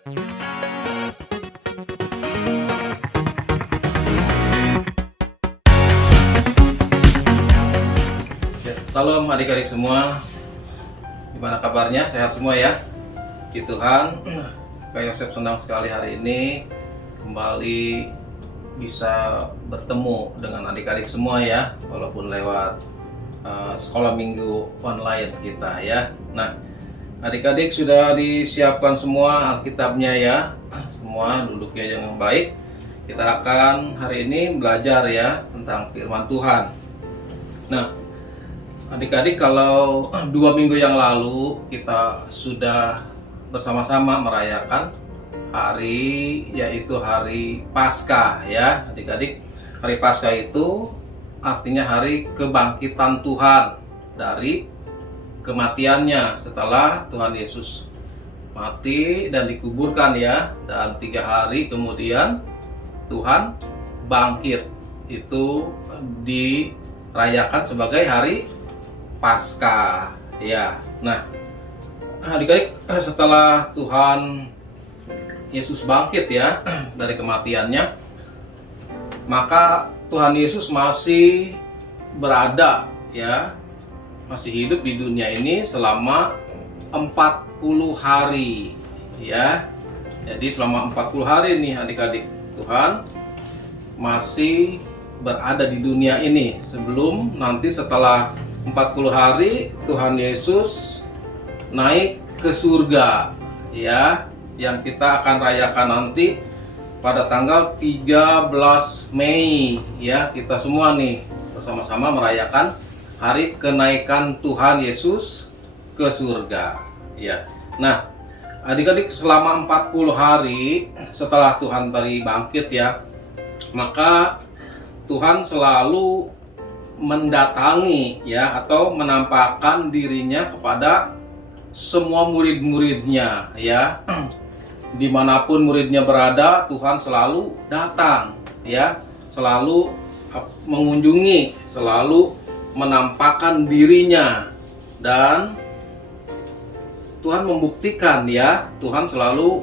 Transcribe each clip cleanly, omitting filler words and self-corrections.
Ya, salam adik-adik semua. Gimana kabarnya? Sehat semua ya? Puji Tuhan, Kak Yosef senang sekali hari ini kembali bisa bertemu dengan adik-adik semua ya, walaupun lewat sekolah minggu online kita ya. Nah, adik-adik sudah disiapkan semua Alkitabnya ya, semua duduknya dengan baik. Kita akan hari ini belajar ya tentang firman Tuhan. Nah, adik-adik, kalau 2 minggu yang lalu kita sudah bersama-sama merayakan hari, yaitu hari Paskah ya adik-adik. Hari Paskah itu artinya hari kebangkitan Tuhan dari kematiannya setelah Tuhan Yesus mati dan dikuburkan ya, dan 3 hari kemudian Tuhan bangkit. Itu dirayakan sebagai hari Paskah ya. Nah, adik-adik, setelah Tuhan Yesus bangkit ya dari kematiannya, maka Tuhan Yesus masih berada ya, masih hidup di dunia ini selama 40 hari ya. Jadi selama 40 hari nih adik-adik, Tuhan masih berada di dunia ini sebelum nanti setelah 40 hari Tuhan Yesus naik ke surga ya, yang kita akan rayakan nanti pada tanggal 13 Mei ya. Kita semua nih bersama-sama merayakan hari kenaikan Tuhan Yesus ke surga ya. Nah, adik-adik, selama 40 hari setelah Tuhan tadi bangkit ya, maka Tuhan selalu mendatangi ya, atau menampakkan dirinya kepada semua murid-muridnya ya. Dimanapun muridnya berada, Tuhan selalu datang ya, selalu mengunjungi, selalu menampakkan dirinya. Dan Tuhan membuktikan ya, Tuhan selalu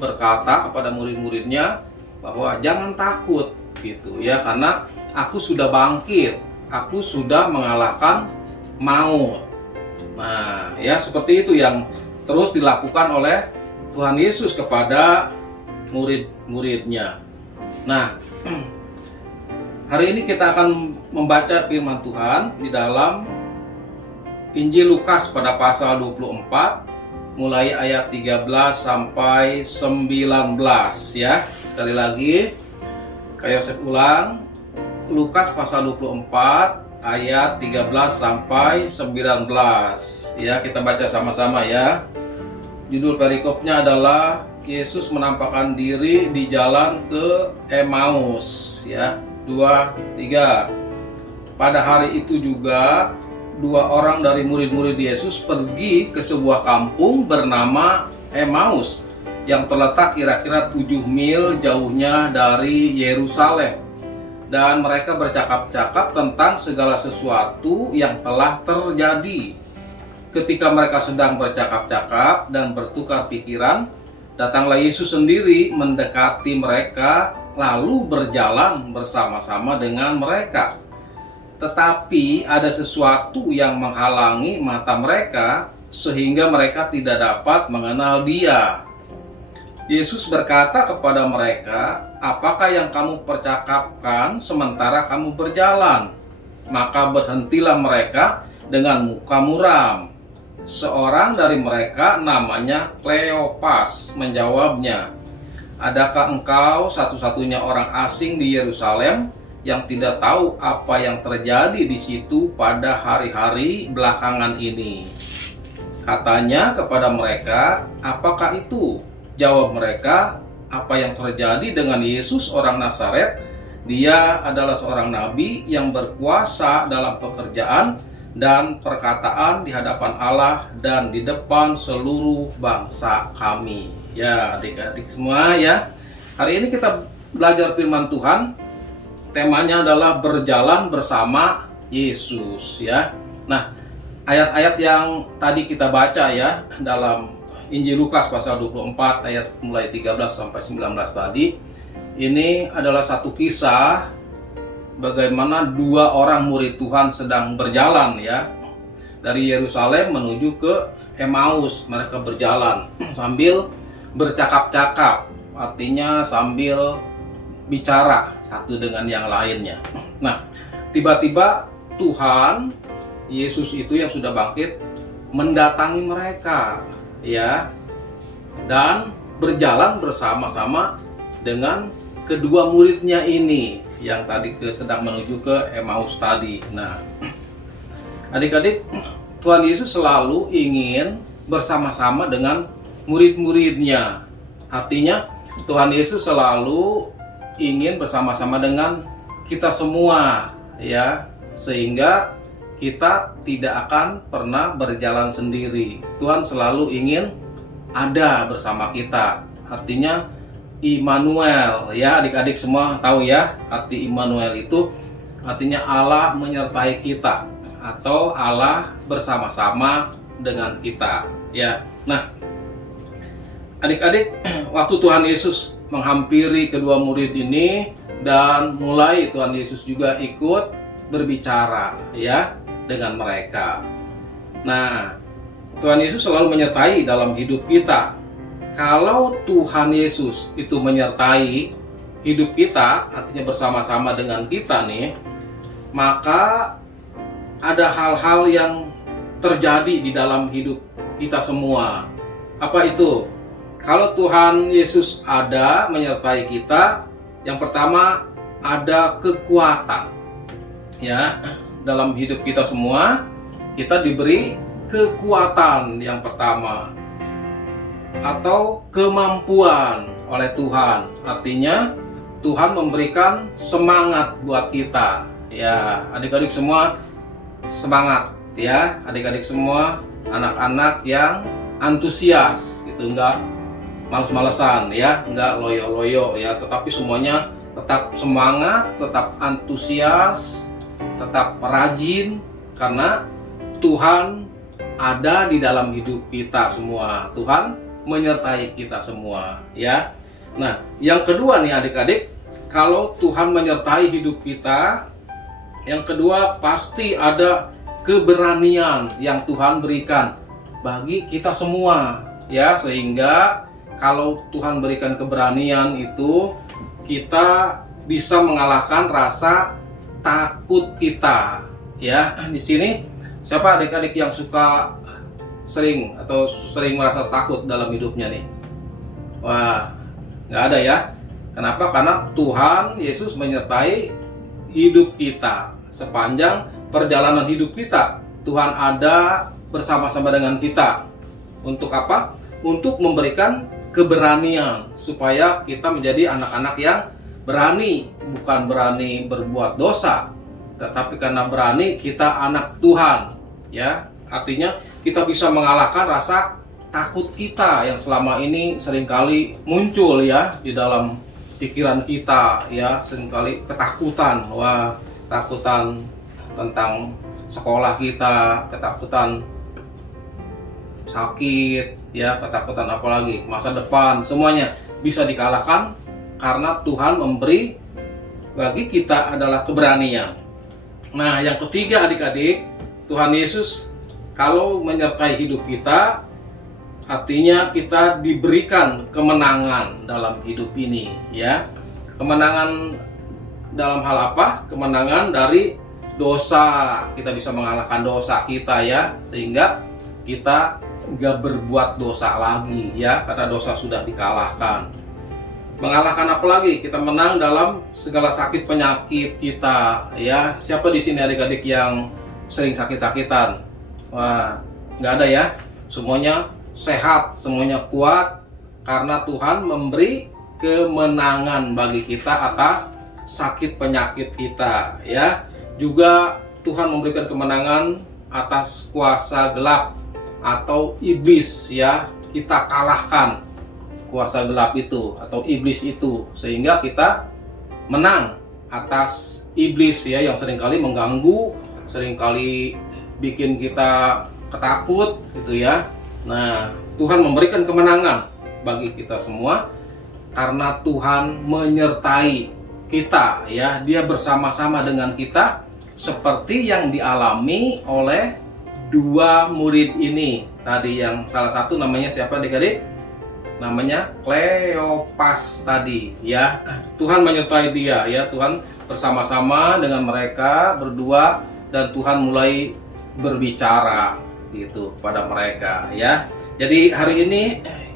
berkata kepada murid-muridnya bahwa jangan takut gitu ya, karena aku sudah bangkit, aku sudah mengalahkan maut. Nah ya, seperti itu yang terus dilakukan oleh Tuhan Yesus kepada murid-muridnya. Nah, hari ini kita akan membaca firman Tuhan di dalam Injil Lukas pada pasal 24, mulai ayat 13 sampai 19 ya. Sekali lagi, Kak Yosef ulang, Lukas pasal 24 ayat 13 sampai 19 ya. Kita baca sama-sama ya. Judul perikopnya adalah Yesus menampakkan diri di jalan ke Emmaus ya. 2, 3. Pada hari itu juga 2 orang dari murid-murid Yesus pergi ke sebuah kampung bernama Emmaus yang terletak kira-kira 7 mil jauhnya dari Yerusalem. Dan mereka bercakap-cakap tentang segala sesuatu yang telah terjadi. Ketika mereka sedang bercakap-cakap dan bertukar pikiran, datanglah Yesus sendiri mendekati mereka, lalu berjalan bersama-sama dengan mereka. Tetapi ada sesuatu yang menghalangi mata mereka, sehingga mereka tidak dapat mengenal Dia. Yesus berkata kepada mereka, "Apakah yang kamu percakapkan sementara kamu berjalan?" Maka berhentilah mereka dengan muka muram. Seorang dari mereka namanya Kleopas menjawabnya, "Adakah engkau satu-satunya orang asing di Yerusalem yang tidak tahu apa yang terjadi di situ pada hari-hari belakangan ini?" Katanya kepada mereka, "Apakah itu?" Jawab mereka, "Apa yang terjadi dengan Yesus orang Nazaret? Dia adalah seorang nabi yang berkuasa dalam pekerjaan dan perkataan di hadapan Allah dan di depan seluruh bangsa kami." Ya adik-adik semua ya, hari ini kita belajar firman Tuhan. Temanya adalah berjalan bersama Yesus ya. Nah, ayat-ayat yang tadi kita baca ya dalam Injil Lukas pasal 24 ayat mulai 13 sampai 19 tadi. Ini adalah satu kisah bagaimana dua orang murid Tuhan sedang berjalan ya, dari Yerusalem menuju ke Emmaus. Mereka berjalan sambil bercakap-cakap, artinya sambil bicara satu dengan yang lainnya. Nah, tiba-tiba Tuhan Yesus itu yang sudah bangkit mendatangi mereka ya, dan berjalan bersama-sama dengan kedua muridnya ini yang tadi sedang menuju ke Emmaus tadi. Nah, adik-adik, Tuhan Yesus selalu ingin bersama-sama dengan murid-muridnya. Artinya Tuhan Yesus selalu ingin bersama-sama dengan kita semua ya, sehingga kita tidak akan pernah berjalan sendiri. Tuhan selalu ingin ada bersama kita. Artinya Immanuel ya, adik-adik semua tahu ya, arti Immanuel itu artinya Allah menyertai kita atau Allah bersama-sama dengan kita ya. Nah, adik-adik, waktu Tuhan Yesus menghampiri kedua murid ini dan mulai Tuhan Yesus juga ikut berbicara ya dengan mereka. Nah, Tuhan Yesus selalu menyertai dalam hidup kita. Kalau Tuhan Yesus itu menyertai hidup kita, artinya bersama-sama dengan kita nih, maka ada hal-hal yang terjadi di dalam hidup kita semua. Apa itu? Kalau Tuhan Yesus ada menyertai kita, yang pertama ada kekuatan ya. Dalam hidup kita semua, kita diberi kekuatan yang pertama atau kemampuan oleh Tuhan. Artinya Tuhan memberikan semangat buat kita ya. Adik-adik semua semangat ya, adik-adik semua anak-anak yang antusias gitu, enggak males-malesan ya, enggak loyo-loyo ya, tetapi semuanya tetap semangat, tetap antusias, tetap rajin, karena Tuhan ada di dalam hidup kita semua. Tuhan menyertai kita semua ya. Nah, yang kedua nih adik-adik, kalau Tuhan menyertai hidup kita, yang kedua pasti ada keberanian yang Tuhan berikan bagi kita semua ya, sehingga kalau Tuhan berikan keberanian itu, kita bisa mengalahkan rasa takut kita ya. Di sini siapa adik-adik yang suka sering merasa takut dalam hidupnya nih? Wah, nggak ada ya. Kenapa? Karena Tuhan Yesus menyertai hidup kita sepanjang perjalanan hidup kita. Tuhan ada bersama-sama dengan kita. Untuk apa? Untuk memberikan keberanian supaya kita menjadi anak-anak yang berani, bukan berani berbuat dosa, tetapi karena berani kita anak Tuhan ya. Artinya kita bisa mengalahkan rasa takut kita yang selama ini seringkali muncul ya di dalam pikiran kita ya, seringkali ketakutan. Wah, ketakutan tentang sekolah kita, ketakutan sakit ya, ketakutan apalagi masa depan, semuanya bisa dikalahkan karena Tuhan memberi bagi kita adalah keberanian. Nah, yang ketiga adik-adik, Tuhan Yesus kalau menyertai hidup kita, artinya kita diberikan kemenangan dalam hidup ini ya. Kemenangan dalam hal apa? Kemenangan dari dosa. Kita bisa mengalahkan dosa kita ya, sehingga kita nggak berbuat dosa lagi ya, karena dosa sudah dikalahkan. Mengalahkan apa lagi? Kita menang dalam segala sakit penyakit kita ya. Siapa di sini adik-adik yang sering sakit-sakitan? Wah, nggak ada ya. Semuanya sehat, semuanya kuat karena Tuhan memberi kemenangan bagi kita atas sakit penyakit kita ya. Juga Tuhan memberikan kemenangan atas kuasa gelap atau iblis ya. Kita kalahkan kuasa gelap itu atau iblis itu, sehingga kita menang atas iblis ya, yang seringkali mengganggu, seringkali bikin kita ketakut gitu ya. Nah, Tuhan memberikan kemenangan bagi kita semua karena Tuhan menyertai kita ya. Dia bersama-sama dengan kita seperti yang dialami oleh dua murid ini. Tadi yang salah satu namanya siapa adik-adik? Namanya Kleopas tadi ya. Tuhan menyertai dia ya. Tuhan bersama-sama dengan mereka berdua dan Tuhan mulai berbicara gitu pada mereka ya. Jadi hari ini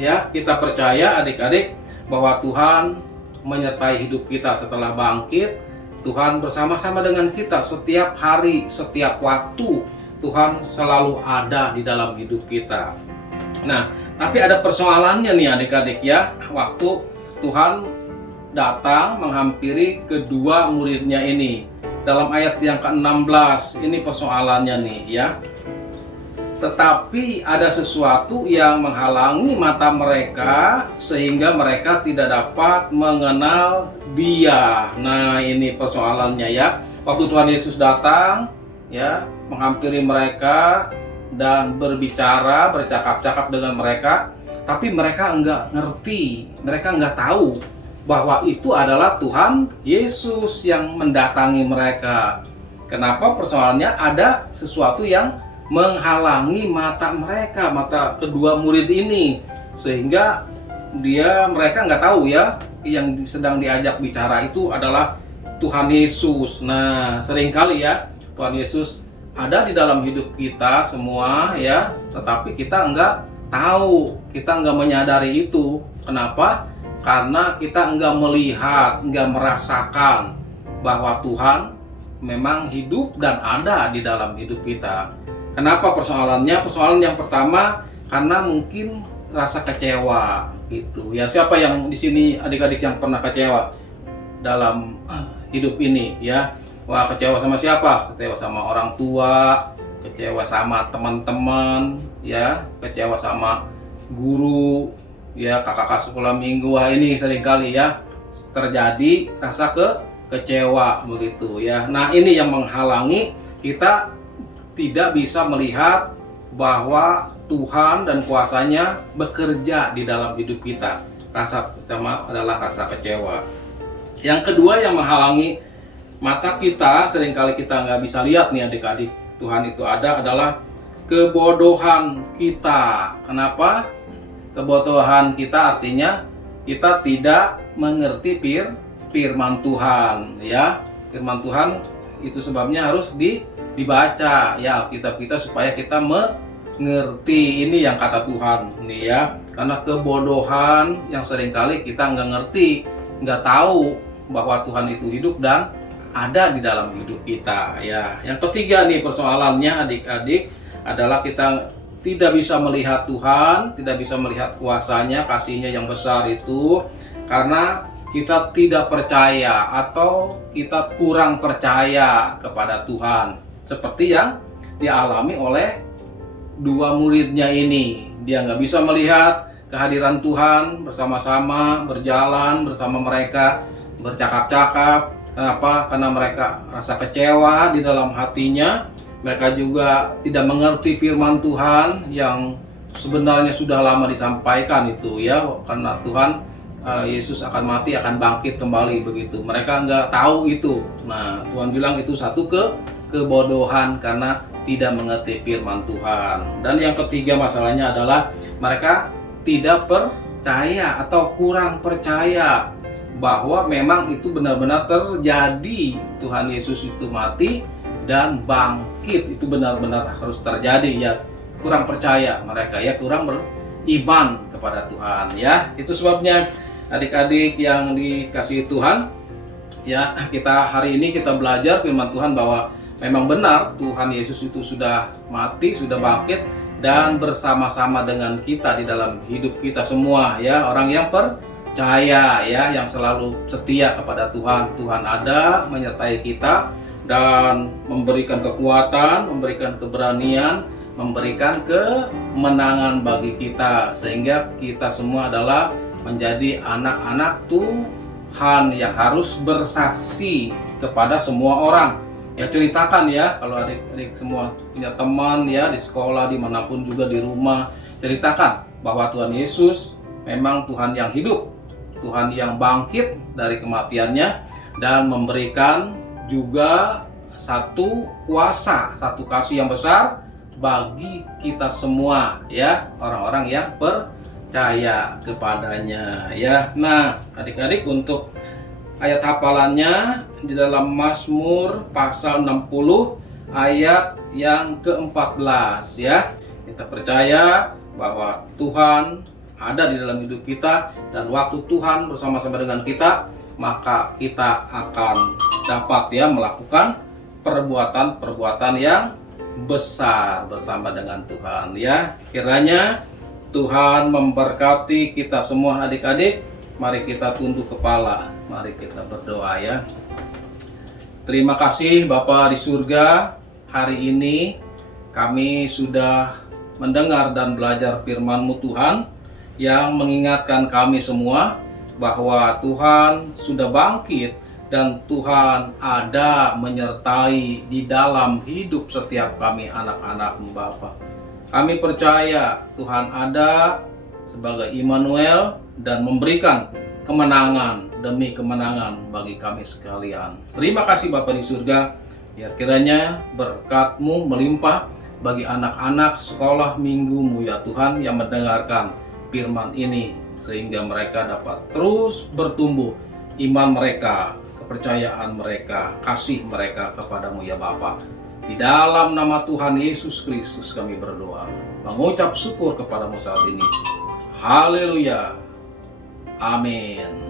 ya kita percaya adik-adik bahwa Tuhan menyertai hidup kita setelah bangkit. Tuhan bersama-sama dengan kita setiap hari, setiap waktu. Tuhan selalu ada di dalam hidup kita. Nah, tapi ada persoalannya nih adik-adik ya. Waktu Tuhan datang menghampiri kedua muridnya ini. Dalam ayat yang ke-16 ini persoalannya nih ya. Tetapi ada sesuatu yang menghalangi mata mereka sehingga mereka tidak dapat mengenal Dia. Nah, ini persoalannya ya. Waktu Tuhan Yesus datang ya, menghampiri mereka dan berbicara, bercakap-cakap dengan mereka, tapi mereka enggak ngerti, mereka enggak tahu bahwa itu adalah Tuhan Yesus yang mendatangi mereka. Kenapa persoalannya? Ada sesuatu yang menghalangi mata mereka, mata kedua murid ini, sehingga mereka nggak tahu ya yang sedang diajak bicara itu adalah Tuhan Yesus. Nah, seringkali ya Tuhan Yesus ada di dalam hidup kita semua ya, tetapi kita nggak tahu, kita nggak menyadari itu. Kenapa? Karena kita nggak melihat, nggak merasakan bahwa Tuhan memang hidup dan ada di dalam hidup kita. Kenapa persoalannya? Persoalan yang pertama karena mungkin rasa kecewa gitu. Ya, siapa yang di sini adik-adik yang pernah kecewa dalam hidup ini ya? Wah, kecewa sama siapa? Kecewa sama orang tua, kecewa sama teman-teman, ya, kecewa sama guru, ya, kakak sekolah minggu. Wah, ini seringkali ya terjadi rasa kecewa begitu ya. Nah, ini yang menghalangi kita tidak bisa melihat bahwa Tuhan dan kuasanya bekerja di dalam hidup kita. Rasa pertama adalah rasa kecewa. Yang kedua yang menghalangi mata kita, seringkali kita nggak bisa lihat nih adik-adik, Tuhan itu ada, adalah kebodohan kita. Kenapa? Kebodohan kita artinya kita tidak mengerti firman Tuhan ya. Firman Tuhan itu sebabnya harus dibaca ya Alkitab kita supaya kita mengerti. Ini yang kata Tuhan nih ya. Karena kebodohan yang seringkali kita nggak ngerti, nggak tahu bahwa Tuhan itu hidup dan ada di dalam hidup kita ya. Yang ketiga nih persoalannya adik-adik adalah kita tidak bisa melihat Tuhan, tidak bisa melihat kuasanya, kasihnya yang besar itu karena kita tidak percaya atau kita kurang percaya kepada Tuhan. Seperti yang dialami oleh dua muridnya ini. Dia nggak bisa melihat kehadiran Tuhan bersama-sama, berjalan bersama mereka, bercakap-cakap. Kenapa? Karena mereka rasa kecewa di dalam hatinya. Mereka juga tidak mengerti firman Tuhan yang sebenarnya sudah lama disampaikan itu ya. Karena Tuhan Yesus akan mati, akan bangkit kembali begitu. Mereka nggak tahu itu. Nah, Tuhan bilang itu satu kebodohan karena tidak mengerti firman Tuhan. Dan yang ketiga masalahnya adalah mereka tidak percaya atau kurang percaya bahwa memang itu benar-benar terjadi. Tuhan Yesus itu mati dan bangkit, itu benar-benar harus terjadi ya. Kurang percaya mereka ya, kurang beriman kepada Tuhan ya. Itu sebabnya adik-adik yang dikasihi Tuhan ya, kita hari ini kita belajar firman Tuhan bahwa memang benar Tuhan Yesus itu sudah mati, sudah bangkit dan bersama-sama dengan kita di dalam hidup kita semua ya. Orang yang percaya ya, yang selalu setia kepada Tuhan. Tuhan ada menyertai kita dan memberikan kekuatan, memberikan keberanian, memberikan kemenangan bagi kita, sehingga kita semua adalah menjadi anak-anak Tuhan yang harus bersaksi kepada semua orang. Ya, ceritakan ya, kalau adik-adik semua punya teman ya di sekolah, dimanapun juga di rumah, ceritakan bahwa Tuhan Yesus memang Tuhan yang hidup, Tuhan yang bangkit dari kematiannya dan memberikan juga satu kuasa, satu kasih yang besar bagi kita semua ya, orang-orang yang percaya kepadanya ya. Nah, adik-adik, untuk ayat hafalannya di dalam Mazmur pasal 60 ayat yang ke-14 ya. Kita percaya bahwa Tuhan ada di dalam hidup kita, dan waktu Tuhan bersama-sama dengan kita, maka kita akan dapat ya melakukan perbuatan-perbuatan yang besar bersama dengan Tuhan ya. Kiranya Tuhan memberkati kita semua adik-adik. Mari kita tunduk kepala, mari kita berdoa ya. Terima kasih Bapa di surga, hari ini kami sudah mendengar dan belajar firman-Mu Tuhan, yang mengingatkan kami semua bahwa Tuhan sudah bangkit dan Tuhan ada menyertai di dalam hidup setiap kami anak-anak-Mu Bapa. Kami percaya Tuhan ada sebagai Immanuel dan memberikan kemenangan demi kemenangan bagi kami sekalian. Terima kasih Bapa di surga, ya kiranya berkat-Mu melimpah bagi anak-anak sekolah minggu-Mu ya Tuhan, yang mendengarkan firman ini, sehingga mereka dapat terus bertumbuh iman mereka, kepercayaan mereka, kasih mereka kepadamu ya Bapa. Di dalam nama Tuhan Yesus Kristus kami berdoa, mengucap syukur kepadamu saat ini. Haleluya. Amin.